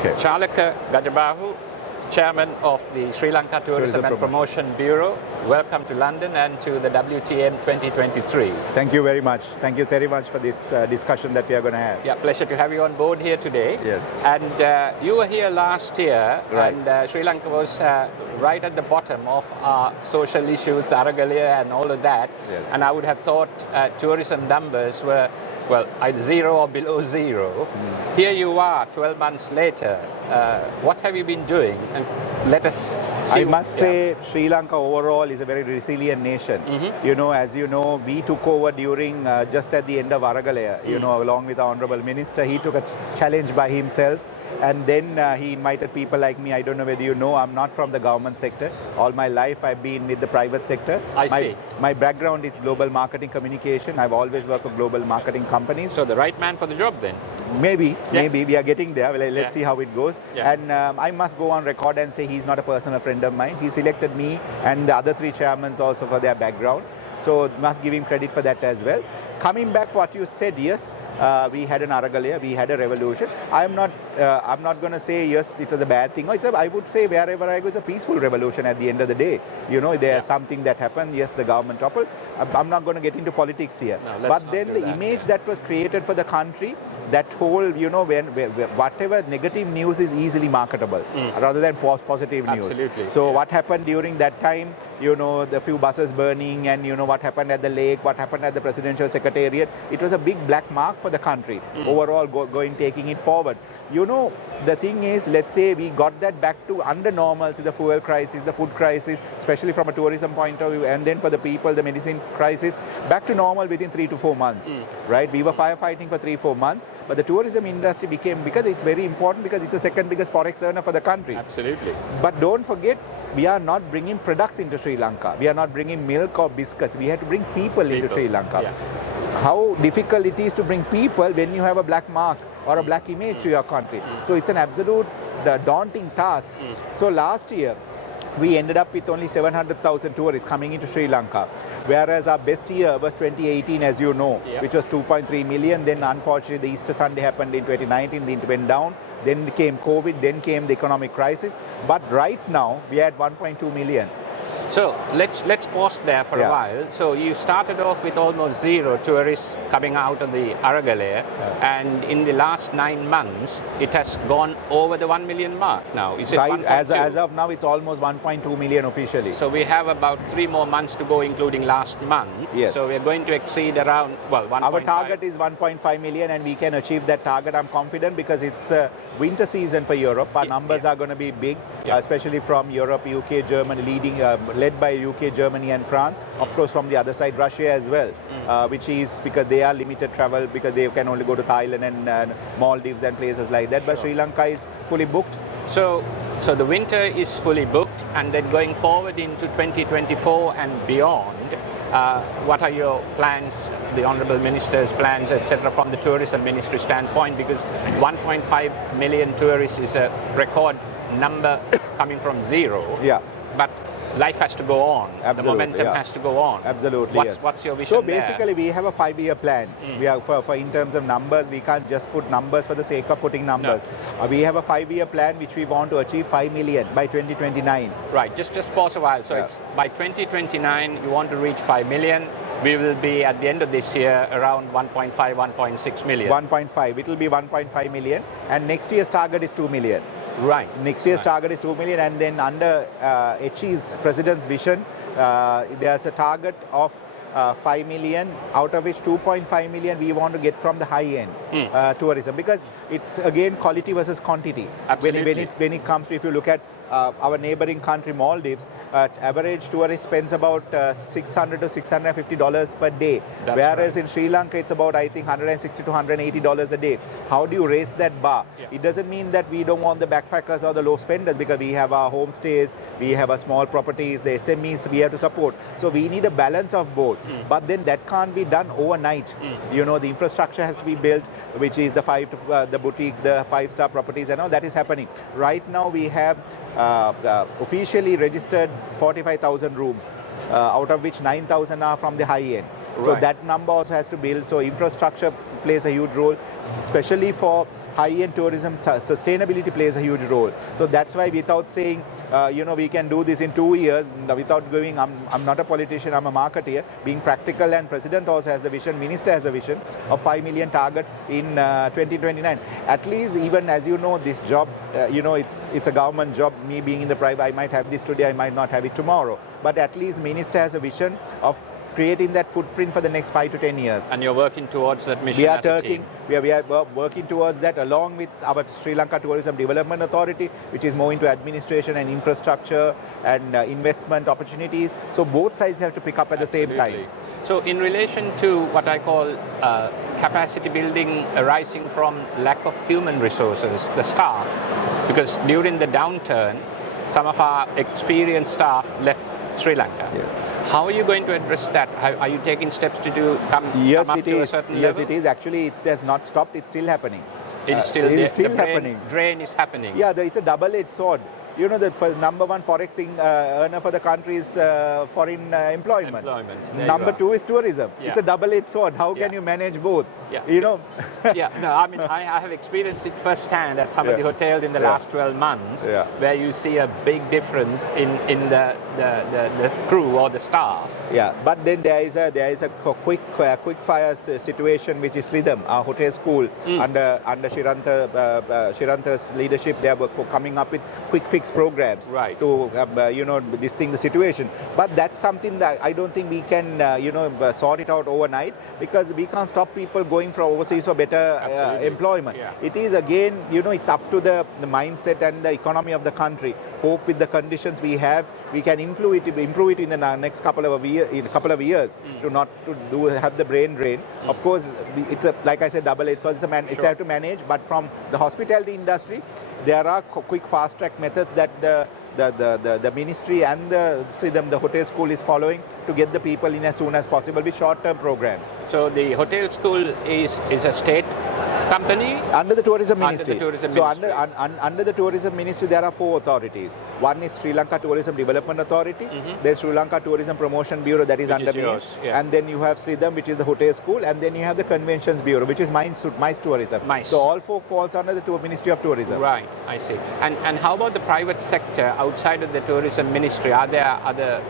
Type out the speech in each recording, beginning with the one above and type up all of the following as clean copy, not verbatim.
Okay. Chalaka Gajabahu, Chairman of the Sri Lanka Tourism and Promotion Bureau. Welcome to London and to the WTM 2023. Thank you very much. Thank you very much for this discussion that we are going to have. Yeah, pleasure to have you on board here today. Yes. And you were here last year, right. and Sri Lanka was right at the bottom of our social issues, the Aragalaya and all of that. Yes. And I would have thought tourism numbers were, well, either zero or below zero. Here you are 12 months later. What have you been doing? And let us see. I must say Sri Lanka overall is a very resilient nation. You know, as you know, we took over during just at the end of Aragalaya, you know, along with our Honorable Minister. He took a challenge by himself. And then he invited people like me. I don't know whether you know, I'm not from the government sector. All my life I've been with the private sector. I see. My background is global marketing communication. I've always worked for global marketing companies. So the right man for the job then? Maybe we are getting there. Well, let's see how it goes. Yeah. And I must go on record and say he's not a personal friend of mine. He selected me and the other three chairmen also for their background. So must give him credit for that as well. Coming back what you said, yes, we had an Aragalaya, we had a revolution. I'm not going to say yes, it was a bad thing. I would say wherever I go, it's a peaceful revolution at the end of the day. You know, there's something that happened. Yes, the government toppled. I'm not going to get into politics here. No, but then the image that was created for the country, that whole, you know, whatever negative news is easily marketable rather than positive news. Absolutely. So what happened during that time, you know, the few buses burning and, you know, what happened at the lake, what happened at the presidential secretariat, it was a big black mark for the country overall taking it forward. You know, the thing is, let's say we got that back to under normalcy, the fuel crisis, the food crisis, especially from a tourism point of view, and then for the people, the medicine crisis, back to normal within 3 to 4 months, right? We were firefighting for 3-4 months, but the tourism industry became, because it's very important, because it's the second biggest forex earner for the country. Absolutely. But don't forget, we are not bringing products into Sri Lanka. We are not bringing milk or biscuits. We have to bring people into Sri Lanka. Yeah. How difficult it is to bring people when you have a black mark or a black image to your country. So it's an absolute daunting task. So last year, we ended up with only 700,000 tourists coming into Sri Lanka. Whereas our best year was 2018, as you know, which was 2.3 million. Then unfortunately, the Easter Sunday happened in 2019, then it went down. Then came COVID, then came the economic crisis. But right now, we had 1.2 million. So let's pause there for a while. So you started off with almost zero tourists coming out of the Aragalaya, and in the last 9 months, it has gone over the 1 million mark now. Is it right, as of now, it's almost 1.2 million officially. So we have about 3 more months to go, including last month. Yes. So we're going to exceed around, well, 1.5. Our target is 1.5 million, and we can achieve that target. I'm confident because it's winter season for Europe. Our numbers are going to be big, especially from Europe, UK, Germany, led by UK, Germany and France. Of course, from the other side, Russia as well, which is because they are limited travel, because they can only go to Thailand and Maldives and places like that. But Sri Lanka is fully booked. So the winter is fully booked, and then going forward into 2024 and beyond, what are your plans, the Honourable Minister's plans, etc., from the Tourism Ministry standpoint? Because 1.5 million tourists is a record number coming from zero. Yeah. But life has to go on. Absolutely, the momentum has to go on. Absolutely. What's your vision? So basically, we have a 5-year plan. We are for in terms of numbers. We can't just put numbers for the sake of putting numbers. No. We have a 5-year plan which we want to achieve 5 million by 2029. Right. Just pause a while. So it's by 2029 you want to reach 5 million. We will be at the end of this year around 1.5, 1.6 million. 1.5. It will be 1.5 million, and next year's target is 2 million. Right. Next year's target is 2 million, and then under HE's President's vision, there's a target of 5 million, out of which 2.5 million we want to get from the high-end tourism, because it's again quality versus quantity. Absolutely. When it comes to, if you look at our neighboring country, Maldives, average tourist spends about $600 to $650 per day. Whereas in Sri Lanka, it's about, I think, $160 to $180 a day. How do you raise that bar? It doesn't mean that we don't want the backpackers or the low spenders, because we have our homestays, we have our small properties, the SMEs we have to support. So we need a balance of both. But then that can't be done overnight. You know, the infrastructure has to be built, which is the the boutique, the 5-star properties and all that is happening. Right now we have officially registered 45,000 rooms, out of which 9,000 are from the high end. So that number also has to build. So infrastructure plays a huge role, especially for high-end tourism, sustainability plays a huge role. So that's why, without saying, we can do this in 2 years, without going, I'm not a politician, I'm a marketeer, being practical, and President also has the vision, Minister has a vision of 5 million target in 2029. At least, even as you know, this job, it's a government job. Me being in the private, I might have this today, I might not have it tomorrow. But at least Minister has a vision of creating that footprint for the next 5 to 10 years. And you're working towards that mission as a team. We are working towards that along with our Sri Lanka Tourism Development Authority, which is more into administration and infrastructure and investment opportunities. So both sides have to pick up at the same time. So in relation to what I call capacity building arising from lack of human resources, the staff, because during the downturn, some of our experienced staff left Sri Lanka. Yes. How are you going to address that? Are you taking steps to come up to a certain level? Yes, it is. Actually, it has not stopped. It's still happening. It's still, happening. Drain is happening. Yeah, it's a double-edged sword. The number one forex earner for the country is foreign employment. Number two is tourism. Yeah. It's a double-edged sword. How can you manage both? Yeah. I mean, I have experienced it firsthand at some of the hotels in the last 12 months, where you see a big difference in the crew or the staff. Yeah, but then there is a quick fire situation, which is Rhythm, our hotel school, under Shiranta's leadership. They are coming up with quick fix programs to the situation. But that's something that I don't think we can sort it out overnight, because we can't stop people going from overseas for better employment. Yeah. It is again, it's up to the mindset and the economy of the country. Hope with the conditions we have, we can improve it in the next couple of years to have the brain drain. Of course, it's like I said, double-edged sword. It's have to manage. But from the hospitality industry, there are quick fast-track methods that the ministry and the hotel school is following to get the people in as soon as possible with short-term programs. So the hotel school is a state company? Under the tourism ministry. Under the tourism ministry, there are 4 authorities. One is Sri Lanka Tourism Development Authority. Then Sri Lanka Tourism Promotion Bureau, that is under me. And then you have Sridham, which is the hotel school. And then you have the Conventions Bureau, which is MICE Tourism. So all 4 falls under the Ministry of Tourism. Right, I see. And how about the private sector outside of the tourism ministry? Are there other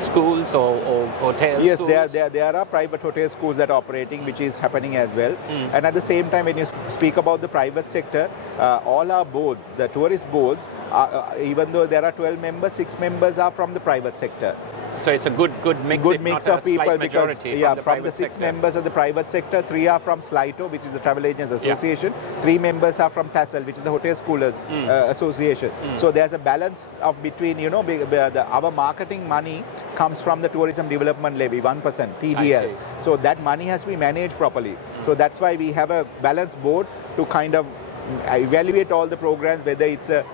schools or hotels? Yes, there are private hotel schools that are operating, which is happening as well. And at the same time, when you speak about the private sector, all our boards, the tourist boards, even though there are 12 members, 6 members are from the private sector. So it's a good mix. Good mix of people, because from the 6 members of the private sector, 3 are from SLITO, which is the Travel Agents Association. 3 members are from TASL, which is the Hotel Schoolers Association. So there's a balance of between, our marketing money comes from the tourism development levy, 1% TDL. So that money has to be managed properly. So that's why we have a balanced board to kind of evaluate all the programs, whether it's a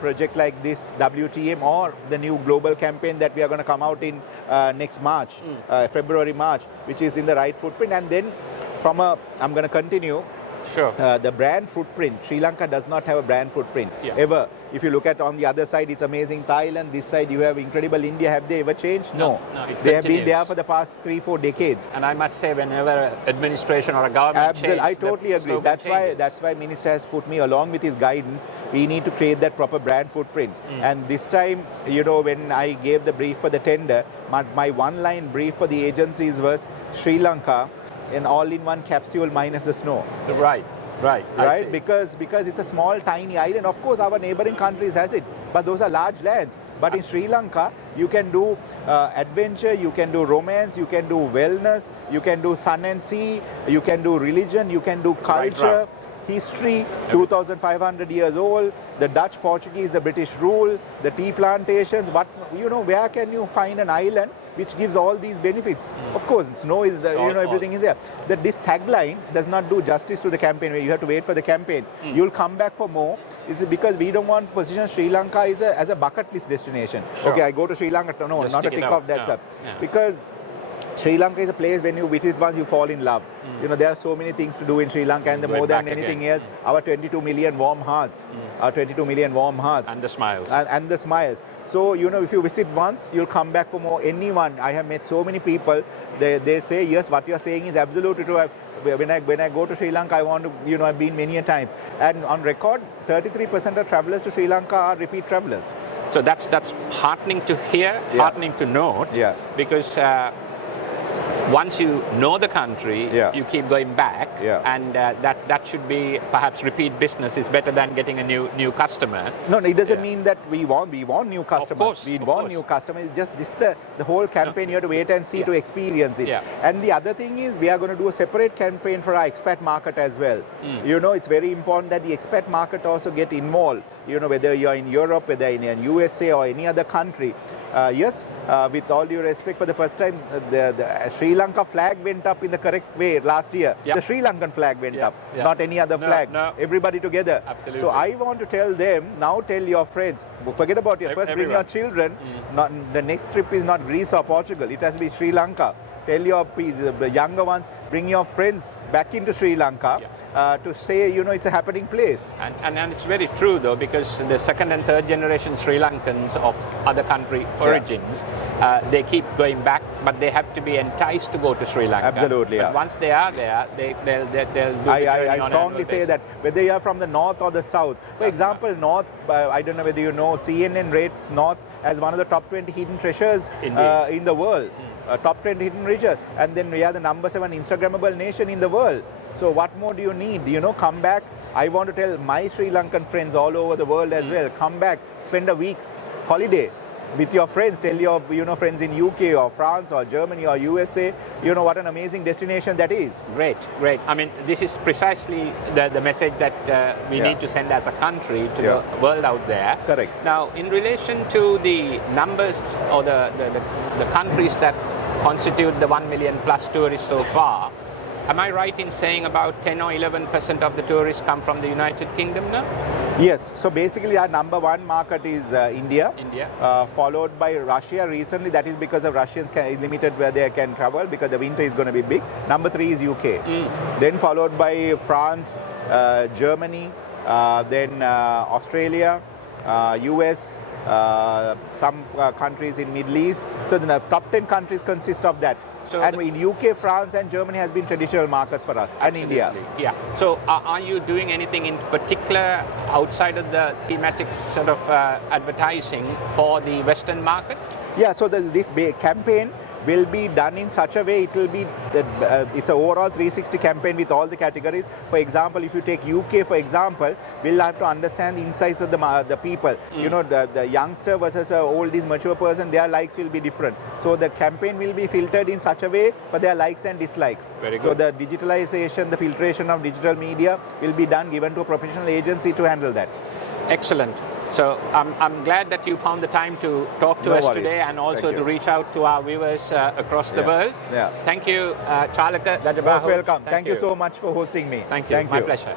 project like this WTM or the new global campaign that we are going to come out in next March, February, March, which is in the right footprint. And then I'm going to continue. Sure. The brand footprint. Sri Lanka does not have a brand footprint ever. If you look at on the other side, it's amazing Thailand. This side, you have incredible India. Have they ever changed? No. They have been there for the past 3-4 decades. And I must say, whenever administration or a government changes, I totally agree. That's why Minister has put me along with his guidance. We need to create that proper brand footprint. And this time, when I gave the brief for the tender, my one-line brief for the agencies was Sri Lanka, an all-in-one capsule minus the snow. Right. Because it's a small, tiny island. Of course, our neighboring countries has it, but those are large lands. But in Sri Lanka, you can do adventure, you can do romance, you can do wellness, you can do sun and sea, you can do religion, you can do culture. History, 2,500 years old, the Dutch, Portuguese, the British rule, the tea plantations. But where can you find an island which gives all these benefits? Of course, snow is everything is there. This tagline does not do justice to the campaign. Where you have to wait for the campaign. You'll come back for more. Is it because we don't want to position Sri Lanka as a bucket list destination? Okay, I go to Sri Lanka. No, not a tick off that stuff. Because Sri Lanka is a place when you visit once you fall in love. You know, there are so many things to do in Sri Lanka, and more than anything else, our 22 million warm hearts, our 22 million warm hearts. And the smiles. And the smiles. So, you know, if you visit once, you'll come back for more. Anyone, I have met so many people, they say, yes, what you're saying is absolutely true. When I go to Sri Lanka, I want to, you know, I've been many a time. And on record, 33% of travelers to Sri Lanka are repeat travelers. So that's heartening to hear, heartening to note, because once you know the country, you keep going back, and that should be perhaps repeat business is better than getting a new customer. No, it doesn't mean that we want new customers. Of course, we want new customers. It's just the whole campaign. You have to wait and see to experience it. And the other thing is, we are going to do a separate campaign for our expat market as well. You know, it's very important that the expat market also get involved. You know, whether you are in Europe, whether in USA or any other country. With all due respect, for the first time, the Sri Lanka flag went up in the correct way last year. The Sri Lankan flag went up, not any other flag. Everybody together. Absolutely. So I want to tell them, now tell your friends, forget about your first, bring your children. Not, the next trip is not Greece or Portugal, it has to be Sri Lanka. Tell your the younger ones, bring your friends back into Sri Lanka to say, you know, it's a happening place. And it's very true though, because the second and third generation Sri Lankans of other country origins, they keep going back, but they have to be enticed to go to Sri Lanka. Absolutely. But once they are there, they'll do the I strongly say that whether you are from the north or the south. For example, north, I don't know whether you know, CNN rates north as one of the top 20 hidden treasures in the world. Top 10 hidden treasures, and then we are the number 7 Instagrammable nation in the world. So what more do you need? You know, come back. I want to tell my Sri Lankan friends all over the world as well, come back, spend a week's holiday with your friends. Tell your friends in UK or France or Germany or USA, you know what an amazing destination that is. Great. I mean, this is precisely the message that we need to send as a country to the world out there. Correct. Now, in relation to the numbers or the countries that constitute the 1 million plus tourists so far, am I right in saying about 10 or 11% of the tourists come from the United Kingdom now? Yes, so basically our number 1 market is India, followed by Russia recently. That is because of Russians limited where they can travel because the winter is going to be big. Number 3 is UK, then followed by France, Germany, then Australia, US, some countries in Middle East. So the top 10 countries consist of that. So and in UK, France and Germany has been traditional markets for us, and India. Yeah. So are you doing anything in particular outside of the thematic sort of advertising for the Western market? Yeah, so this campaign will be done in such a way, it will be, it's an overall 360 campaign with all the categories. For example, if you take UK, for example, we'll have to understand the insights of the people. You know, the youngster versus an oldies mature person, their likes will be different. So the campaign will be filtered in such a way for their likes and dislikes. Very good. So the digitalization, the filtration of digital media will be given to a professional agency to handle that. Excellent. So I'm glad that you found the time to talk to us today, and also to reach out to our viewers across the world. Thank you, Chalaka Gajabahu. Most welcome. Thank you so much for hosting me. Thank you. My pleasure.